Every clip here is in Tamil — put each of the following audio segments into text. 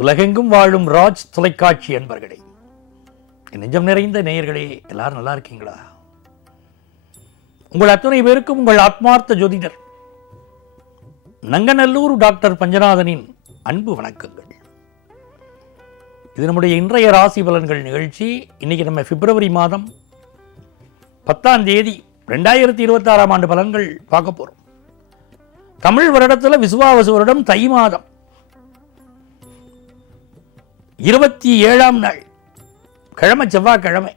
உலகெங்கும் வாழும் ராஜ் தொலைக்காட்சி அன்பர்களே, நெஞ்சம் நிறைந்த நேயர்களே, எல்லாரும் நல்லா இருக்கீங்களா? உங்கள் அத்தனை பேருக்கும் உங்கள் ஆத்மார்த்த ஜோதிடர் நங்கநல்லூர் டாக்டர் பஞ்சநாதனின் அன்பு வணக்கங்கள். இது நம்முடைய இன்றைய ராசி பலன்கள் நிகழ்ச்சி. இன்னைக்கு நம்ம பிப்ரவரி மாதம் 10ஆம் தேதி 2026ஆம் ஆண்டு பலன்கள் பார்க்க போறோம். தமிழ் வருடத்தில் விசுவாவசு வருடம் தை மாதம் 27ஆம் நாள், கிழமை செவ்வாய்க்கிழமை.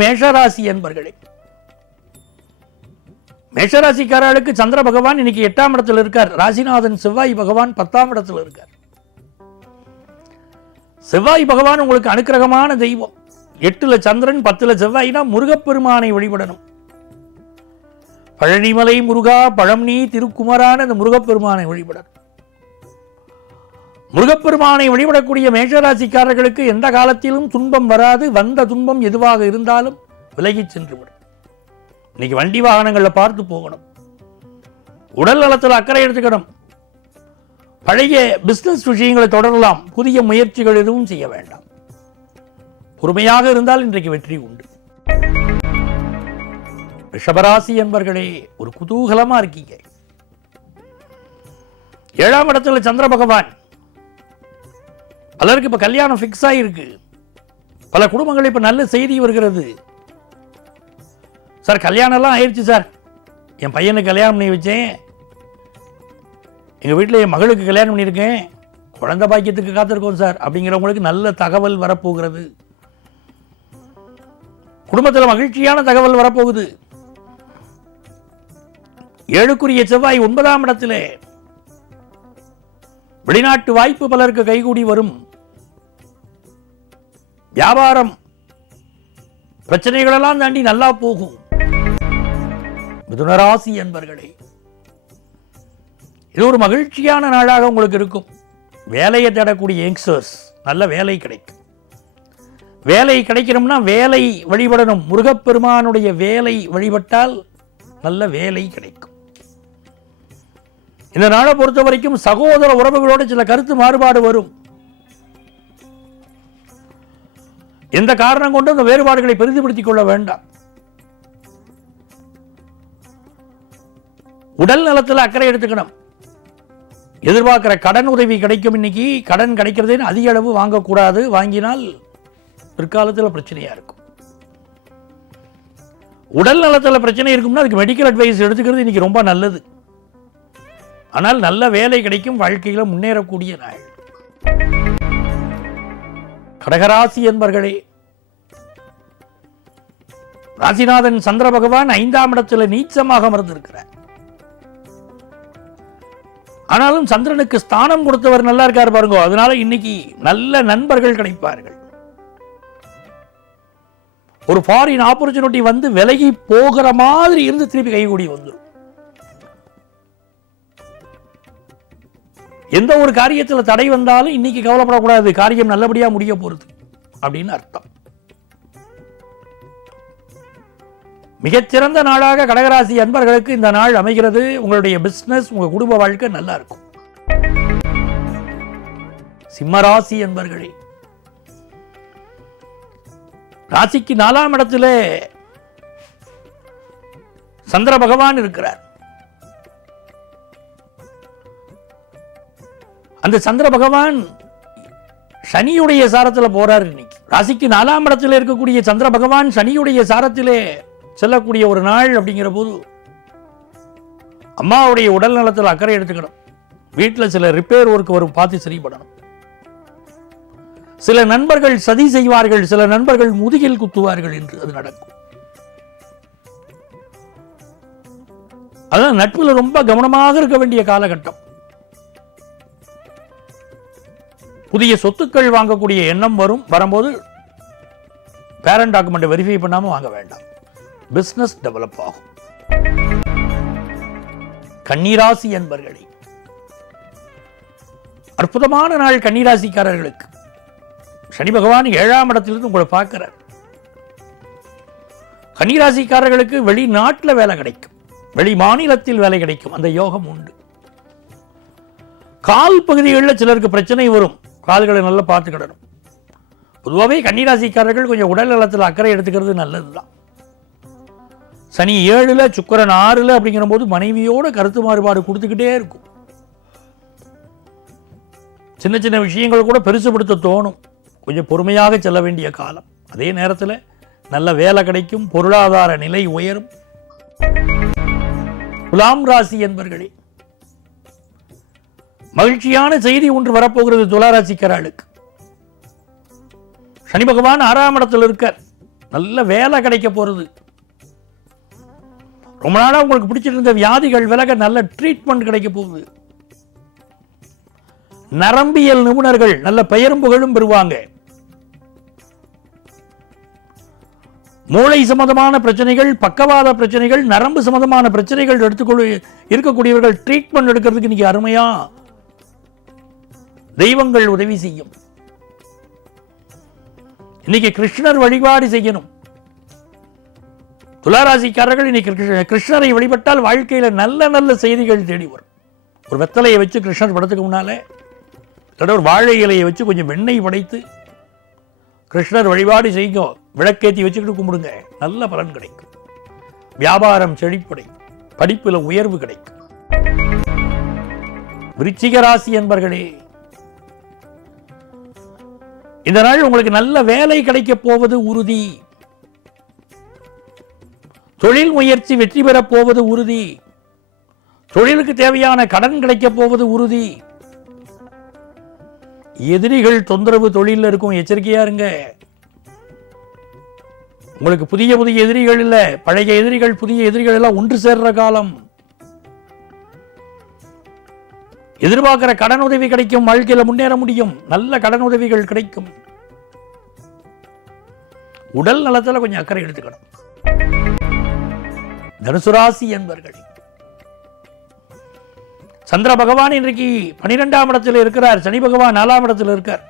மேஷராசி என்பர்களே, மேஷராசிக்காரர்களுக்கு சந்திர பகவான் இன்னைக்கு 8ஆம் இடத்தில் இருக்கார். ராசிநாதன் செவ்வாய் பகவான் 10ஆம் இடத்தில் இருக்கார். செவ்வாய் பகவான் உங்களுக்கு அனுக்கிரகமான தெய்வம். 8ல் சந்திரன் 10ல் செவ்வாய்னா முருகப்பெருமானை வழிபடணும். பழனிமலை முருகா பழம்னி திருக்குமரான அந்த முருகப்பெருமானை வழிபடணும். முருகப்பெருமானை வழிபடக்கூடிய மேஷராசிக்காரர்களுக்கு எந்த காலத்திலும் துன்பம் வராது. வந்த துன்பம் எதுவாக இருந்தாலும் விலகி சென்றுவிடும். இன்னைக்கு வண்டி வாகனங்களில் பார்த்து போகணும். உடல் நலத்தில் அக்கறை எடுத்துக்கணும். பழைய பிசினஸ் விஷயங்களை தொடரலாம். புதிய முயற்சிகள் எதுவும் செய்ய வேண்டாம். பொறுமையாக இருந்தால் இன்றைக்கு வெற்றி உண்டு. ரிஷபராசி என்பர்களே, ஒரு குதூகலமா இருக்கீங்க. 7ஆம் இடத்துல சந்திர பகவான். பலருக்கு இப்ப கல்யாணம் பிக்ஸ் ஆகிருக்கு. பல குடும்பங்கள் இப்ப நல்ல செய்தி வருகிறது. சார் கல்யாணம் எல்லாம் ஆயிடுச்சு சார், என் பையனுக்கு கல்யாணம் பண்ணி வச்சேன், எங்க வீட்டில் என் மகளுக்கு கல்யாணம் பண்ணியிருக்கேன், குழந்தை பாக்கியத்துக்கு காத்திருக்கோம் சார் அப்படிங்கிறவங்களுக்கு நல்ல தகவல் வரப்போகிறது. குடும்பத்தில் மகிழ்ச்சியான தகவல் வரப்போகுது. 7க்குரிய செவ்வாய் 9ஆம் இடத்திலே. வெளிநாட்டு வாய்ப்பு பலருக்கு கைகூடி வரும். வியாபாரம் பிரச்சனைகளெல்லாம் தாண்டி நல்லா போகும். மிதுனராசி என்பர்களே, இது ஒரு மகிழ்ச்சியான நாளாக உங்களுக்கு இருக்கும். வேலையை தேடக்கூடிய யங்ஸ்டர்ஸ் நல்ல வேலை கிடைக்கும். வேலை கிடைக்கணும்னா வேலை வழிபடணும். முருகப்பெருமானுடைய வேலை வழிபட்டால் நல்ல வேலை கிடைக்கும். இந்த நாளை பொறுத்த வரைக்கும் சகோதர உறவுகளோடு சில கருத்து மாறுபாடு வரும். எந்த காரணம் கொண்டு அந்த வேறுபாடுகளை பெரிதுபடுத்திக் கொள்ள வேண்டாம். உடல் நலத்தில் அக்கறை எடுத்துக்கணும். எதிர்பார்க்கிற கடன் உதவி கிடைக்கும். இன்னைக்கு கடன் கிடைக்கிறதே அதிக அளவு வாங்கக்கூடாது. வாங்கினால் பிற்காலத்தில் பிரச்சனையா இருக்கும். உடல் நலத்தில் பிரச்சனை இருக்கும்னா அதுக்கு மெடிக்கல் அட்வைஸ் எடுத்துக்கிறது இன்னைக்கு ரொம்ப நல்லது. ஆனால் நல்ல வேலை கிடைக்கும். வாழ்க்கையில முன்னேறக்கூடிய நாள். கடகராசி என்பர்களே, ராசிநாதன் சந்திர பகவான் 5ஆம் இடத்துல நீச்சமாக அமர்ந்திருக்கிறார். ஆனாலும் சந்திரனுக்கு ஸ்தானம் கொடுத்தவர் நல்லா இருக்கார் பாருங்க. அதனால இன்னைக்கு நல்ல நண்பர்கள் கிடைப்பார்கள். ஒரு ஃபாரின் ஆப்பர்ச்சுனிட்டி வந்து விலகி போகிற மாதிரி இருந்து திருப்பி கைகூடி வந்துடும். எந்த ஒரு காரியத்தில் தடை வந்தாலும் இன்னைக்கு கவலைப்படக்கூடாது. காரியம் நல்லபடியா முடிய போறது அப்படின்னு அர்த்தம். மிகச்சிறந்த நாளாக கடகராசி அன்பர்களுக்கு இந்த நாள் அமைகிறது. உங்களுடைய பிசினஸ், உங்க குடும்ப வாழ்க்கை நல்லா இருக்கும். சிம்மராசி அன்பர்களே, ராசிக்கு 4ஆம் இடத்துல சந்திர பகவான் இருக்கிறார். அந்த சந்திர பகவான் சனியுடைய சாரத்தில் போறார். இன்னைக்கு ராசிக்கு 4ஆம் இடத்தில் இருக்கக்கூடிய சந்திர பகவான் சனியுடைய சாரத்திலே செல்லக்கூடிய ஒரு நாள். அப்படிங்கிற போது அம்மாவுடைய உடல் நலத்தில் அக்கறை எடுத்துக்கணும். வீட்டில் சில ரிப்பேர் ஒர்க் வரும், பார்த்து சரிப்படணும். சில நண்பர்கள் சதி செய்வார்கள், சில நண்பர்கள் முதுகில் குத்துவார்கள் என்று அது நடக்கும். அதான் நட்புல ரொம்ப கவனமாக இருக்க வேண்டிய காலகட்டம். புதிய சொத்துக்கள் வாங்கக்கூடிய எண்ணம் வரும். வரும்போது பேரண்ட் டாக்குமெண்ட் வெரிஃபை பண்ணாம வாங்க வேண்டாம். பிசினஸ் டெவலப் ஆகும். கன்னிராசி என்பர்களே, அற்புதமான நாள் கன்னிராசிக்காரர்களுக்கு. சனி பகவான் 7ஆம் இடத்திலிருந்து உங்களை பார்க்கிறார். கன்னிராசிக்காரர்களுக்கு வெளிநாட்டில் வேலை கிடைக்கும், வெளி மாநிலத்தில் வேலை கிடைக்கும். அந்த யோகம் உண்டு. கால் பகுதிகளில் சிலருக்கு பிரச்சனை வரும், கால்களை நல்லா பார்த்துக்கிடணும். பொதுவாகவே கன்னிராசிக்காரர்கள் கொஞ்சம் உடல் நலத்தில் அக்கறை எடுத்துக்கிறது நல்லது தான். சனி 7ல் சுக்கிரன் 6ல் அப்படிங்கிற போது மனைவியோட கருத்து மாறுபாடு கொடுத்துக்கிட்டே இருக்கும். சின்ன சின்ன விஷயங்கள் கூட பெருசுபடுத்த தோணும். கொஞ்சம் பொறுமையாக செல்ல வேண்டிய காலம். அதே நேரத்தில் நல்ல வேலை கிடைக்கும், பொருளாதார நிலை உயரும். துலாம் ராசி என்பர்களே, மகிழ்ச்சியான செய்தி ஒன்று வரப்போகிறது துளாராசிக்காரர்களுக்கு. சனி பகவான் 6ஆம் இடத்தில் இருக்கார். நல்ல வேலை கிடைக்க போறது. ரொம்ப நாளா உங்களுக்கு பிடிச்சிட்டு இருந்த வியாதிகள் விலக நல்ல ட்ரீட்மெண்ட் கிடைக்க போகுது. நரம்பியல் நிபுணர்கள் நல்ல பெயரும் புகழும் பெறுவாங்க. மூளை சம்பந்தமான பிரச்சனைகள், பக்கவாத பிரச்சனைகள், நரம்பு சம்பந்தமான பிரச்சனைகள் இருக்கக்கூடியவர்கள் ட்ரீட்மெண்ட் எடுக்கிறதுக்கு இன்னைக்கு அருமையா தெய்வங்கள் உதவி செய்யும். இன்னைக்கு கிருஷ்ணர் வழிபாடு செய்யணும். துளாராசிக்காரர்கள் இன்னைக்கு கிருஷ்ணரை வழிபட்டால் வாழ்க்கையில நல்ல நல்ல செய்திகள் தேடி வரும். ஒரு வெத்தலையை வச்சு கிருஷ்ணர் படத்துக்கு முன்னாலே ஒரு வாழை இலையை வச்சு கொஞ்சம் வெண்ணெய் படைத்து கிருஷ்ணர் வழிபாடு செய்யுங்க. விளக்கேற்றி வச்சுக்கிட்டு கும்பிடுங்க, நல்ல பலன் கிடைக்கும். வியாபாரம் செழிப்படையும், படிப்பில் உயர்வு கிடைக்கும். விருச்சிக ராசி என்பர்களே, இந்த நாள் உங்களுக்கு நல்ல வேலை கிடைக்க போவது உறுதி. தொழில் முயற்சி வெற்றி பெறப் போவது உறுதி. தொழிலுக்கு தேவையான கடன் கிடைக்க போவது உறுதி. எதிரிகள் தொந்தரவு தொழிலில் இருக்கும், எச்சரிக்கையா இருங்க. உங்களுக்கு புதிய புதிய எதிரிகள் இல்ல, பழைய எதிரிகள் புதிய எதிரிகள் எல்லாம் ஒன்று சேர்ற காலம். எதிர்பார்க்கிற கடன் உதவி கிடைக்கும், வாழ்க்கையில முன்னேற முடியும், நல்ல கடன் உதவிகள் கிடைக்கும். உடல் நலத்துல கொஞ்சம் அக்கறை எடுத்துக்கணும். தனுசு ராசி என்பர்கள், சந்திர பகவான் இன்றைக்கு 12ஆம் இடத்தில் இருக்கிறார். சனி பகவான் 4ஆம் இடத்தில் இருக்கார்.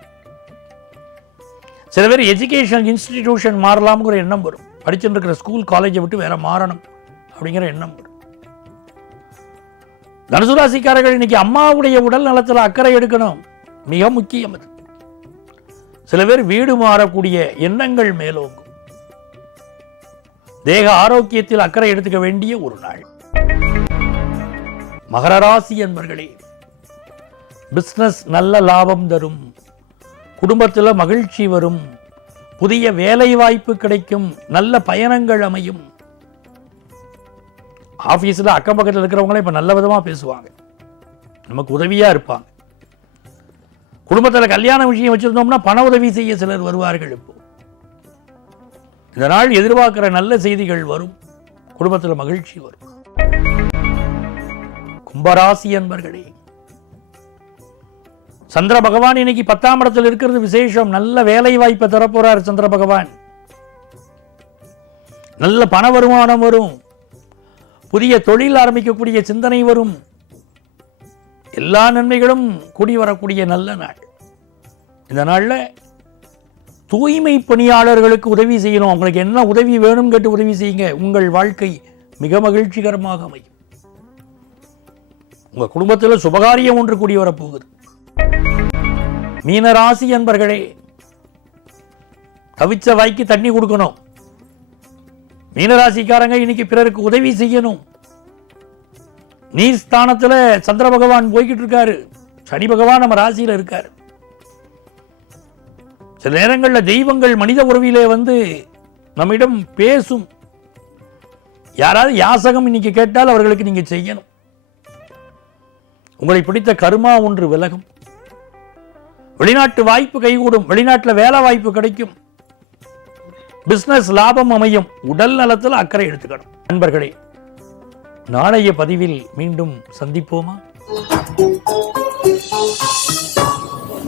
சில பேர் எஜுகேஷன் இன்ஸ்டிடியூஷன் மாறலாம்ங்கிற எண்ணம் வரும். படிச்சுட்டு இருக்கிற ஸ்கூல் காலேஜை விட்டு வேற மாறணும் அப்படிங்கிற எண்ணம் வரும். தனுசு ராசிக்காரர்கள் இன்னைக்கு அம்மாவுடைய உடல் நலத்தில் அக்கறை எடுக்கணும், மிக முக்கியம் அது. சில பேர் வீடு மாறக்கூடிய எண்ணங்கள் மேலோங்கும். தேக ஆரோக்கியத்தில் அக்கறை எடுத்துக்க வேண்டிய ஒரு நாள். மகர ராசி என்பர்களே, பிசினஸ் நல்ல லாபம் தரும். குடும்பத்தில் மகிழ்ச்சி வரும். புதிய வேலை வாய்ப்பு கிடைக்கும். நல்ல பயணங்கள் அமையும். ஆபீஸ்ல அக்கம் பக்கத்தில் இருக்கிறவங்களே இப்ப நல்ல விதமா பேசுவாங்க, நமக்கு உதவியா இருப்பாங்க. குடும்பத்தில் கல்யாண விஷயம் வச்சிருந்தோம்னா பண உதவி செய்ய சிலர் வருவார்கள். இப்போ இந்த நாள் எதிர்பார்க்கிற நல்ல செய்திகள் வரும். குடும்பத்தில் மகிழ்ச்சி வரும். கும்பராசி என்பர்களே, சந்திர பகவான் இன்னைக்கு 10ஆம் இடத்தில் இருக்கிறது விசேஷம். நல்ல வேலை வாய்ப்பை தரப்போறார் சந்திர பகவான். நல்ல பண வருமானம் வரும். புதிய தொழில் ஆரம்பிக்கக்கூடிய சிந்தனை வரும். எல்லா நன்மைகளும் கூடி வரக்கூடிய நல்ல நாள். இந்த நாள்ல தூய்மை பணியாளர்களுக்கு உதவி செய்யணும். அவங்களுக்கு என்ன உதவி வேணும் கேட்டு உதவி செய்யுங்க. உங்கள் வாழ்க்கை மிக மகிழ்ச்சிகரமாக அமையும். உங்க குடும்பத்தில் சுபகாரியம் ஒன்று கூடி வரப்போகுது. மீனராசி என்பர்களே, தவிச்ச வாய்க்கு தண்ணி கொடுக்கணும். மீனராசிக்காரங்க இன்னைக்கு பிறருக்கு உதவி செய்யணும். நீர் ஸ்தானத்துல சந்திர பகவான் போய்கிட்டு இருக்காரு. சனி பகவான் நம்ம ராசியில இருக்காரு. சில நேரங்களில் தெய்வங்கள் மனித உறவிலே வந்து நம்மிடம் பேசும். யாராவது யாசகம் இன்னைக்கு கேட்டால் அவர்களுக்கு நீங்க செய்யணும். உங்களை பிடித்த கர்மா ஒன்று விலகும். வெளிநாட்டு வாய்ப்பு கைகூடும். வெளிநாட்டில் வேலை வாய்ப்பு கிடைக்கும். பிசினஸ் லாபம் அமையும். உடல் நலத்தில் அக்கறை எடுத்துக்கணும். நண்பர்களே, நாளைய பதிவில் மீண்டும் சந்திப்போமா?